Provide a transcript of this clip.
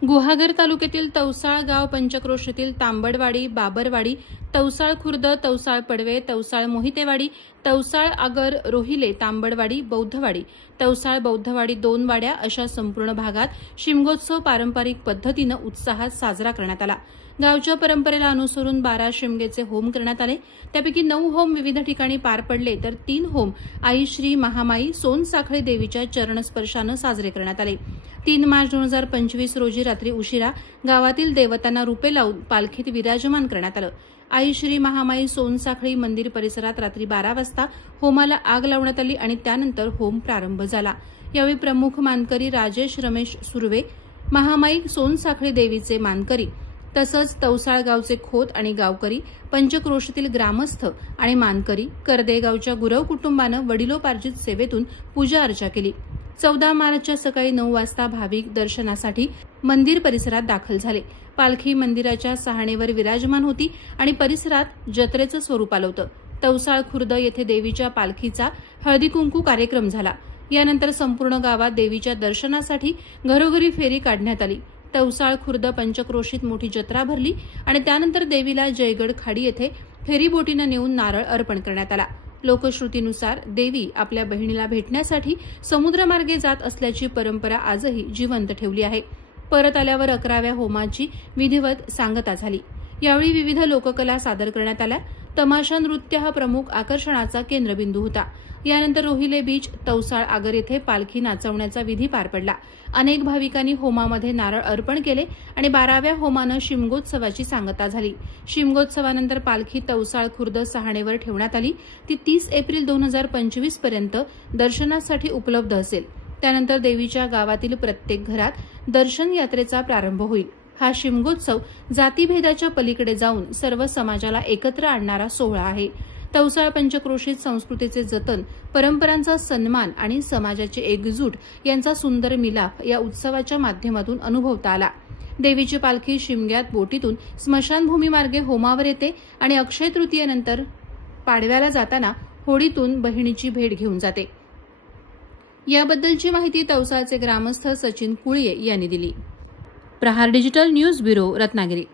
गुहागर तालुक्यातील तवसाळ गाव पंचक्रोशीतील तांबडवाडी, बाबरवाडी, तवसाळ खुर्द, तवसाळ पडवे, तवसाळ मोहितेवाडी, तवसाळ आगर, रोहिले, तांबडवाडी, बौद्धवाडी, तवसाळ बौद्धवाडी 2 वाड्या अशा संपूर्ण भागात शिमगोत्सव पारंपरिक पद्धतीने उत्साहात साजरा करण्यात आला। गावच्या परंपरेला अनुसरून 12 शिमगेचे होम करण्यात आले। त्यापैकी 9 होम विविध ठिकाणी पार पडले तर 3 होम आई श्री महामाई सोनसाखळी देवीच्या चरणस्पर्शाने साजरे करण्यात आले। 3 मार्च 2025 रोजी रात्री उशिरा गावातील देवतांना रूपे लावून पालखीत विराजमान करण्यात आले। आई श्री महामाई सोनसाखळी मंदिर परिसरात रात्री 12 वाजता होमाला आग लावण्यात आली आणि त्यानंतर होम प्रारंभ झाला। यावेळी प्रमुख मानकरी राजेश रमेश सुर्वे, महामाई सोनसाखळी देवीचे मानकरी तसंच तवसाळ गावचे खोत आणि गावकरी, पंचक्रोशीतील ग्रामस्थ आणि मानकरी, करदेगावच्या गुरव कुटुंबानं वडिलोपार्जित सेवेतून पूजा अर्चा केली। 14 मार्चच्या सकाळी 9 वाजता भाविक दर्शनासाठी मंदिर परिसरात दाखल झाले। पालखी मंदिराच्या सहाणेवर विराजमान होती आणि परिसरात जत्रेचं स्वरूप आलं होतं। तवसाळ खुर्द येथे देवीच्या पालखीचा हळदी कुंकू कार्यक्रम झाला। यानंतर संपूर्ण गावात देवीच्या दर्शनासाठी घरोघरी फेरी काढण्यात आली। तवसाळ खुर्द पंचक्रोशीत मोठी जत्रा भरली आणि त्यानंतर देवीला जयगड खाडी येथे फेरीबोटीनं नेऊन नारळ अर्पण करण्यात आला। लोकश्रुतीनुसार देवी आपल्या बहिणीला भेटण्यासाठी समुद्रमार्गे जात असल्याची परंपरा आजही जिवंत ठेवली आहे। परत आल्यावर 11व्या होमाची विधिवत सांगता झाली। यावेळी विविध लोककला सादर करण्यात आल्या। तमाशा नृत्य हा प्रमुख आकर्षणाचा केंद्रबिंदू होता। यानंतर रोहिले बीच, तवसाळ आगर येथे पालखी नाचवण्याचा विधी पार पडला। अनेक भाविकांनी होमामध्ये नारळ अर्पण केले आणि 12व्या होमानं शिमगोत्सवाची सांगता झाली। शिमगोत्सवानंतर पालखी तवसाळ खुर्द सहाणेवर ठेवण्यात आली। ती 30 एप्रिल 2025 पर्यंत दर्शनासाठी उपलब्ध असेल। त्यानंतर देवीच्या गावातील प्रत्येक घरात दर्शन यात्रेचा प्रारंभ होईल। हा शिमगोत्सव जातीभेदाच्या पलीकडे जाऊन सर्व समाजाला एकत्र आणणारा सोहळा आहे। तवसाळ पंचक्रोशीत संस्कृतीचे जतन, परंपरांचा सन्मान आणि समाजाची एकजूट यांचा सुंदर मिलाफ या उत्सवाच्या माध्यमातून अनुभवता आला। देवीची पालखी शिमग्यात बोटीतून स्मशानभूमीमार्गे होमावर येते आणि अक्षय तृतीयेनंतर पाडव्याला जाताना होडीतून बहिणीची भेट घेऊन जाते। याबद्दलची माहिती तवसाळचे ग्रामस्थ सचिन कुळये यांनी दिली। प्रहार डिजिटल न्यूज ब्युरो, रत्नागिरी।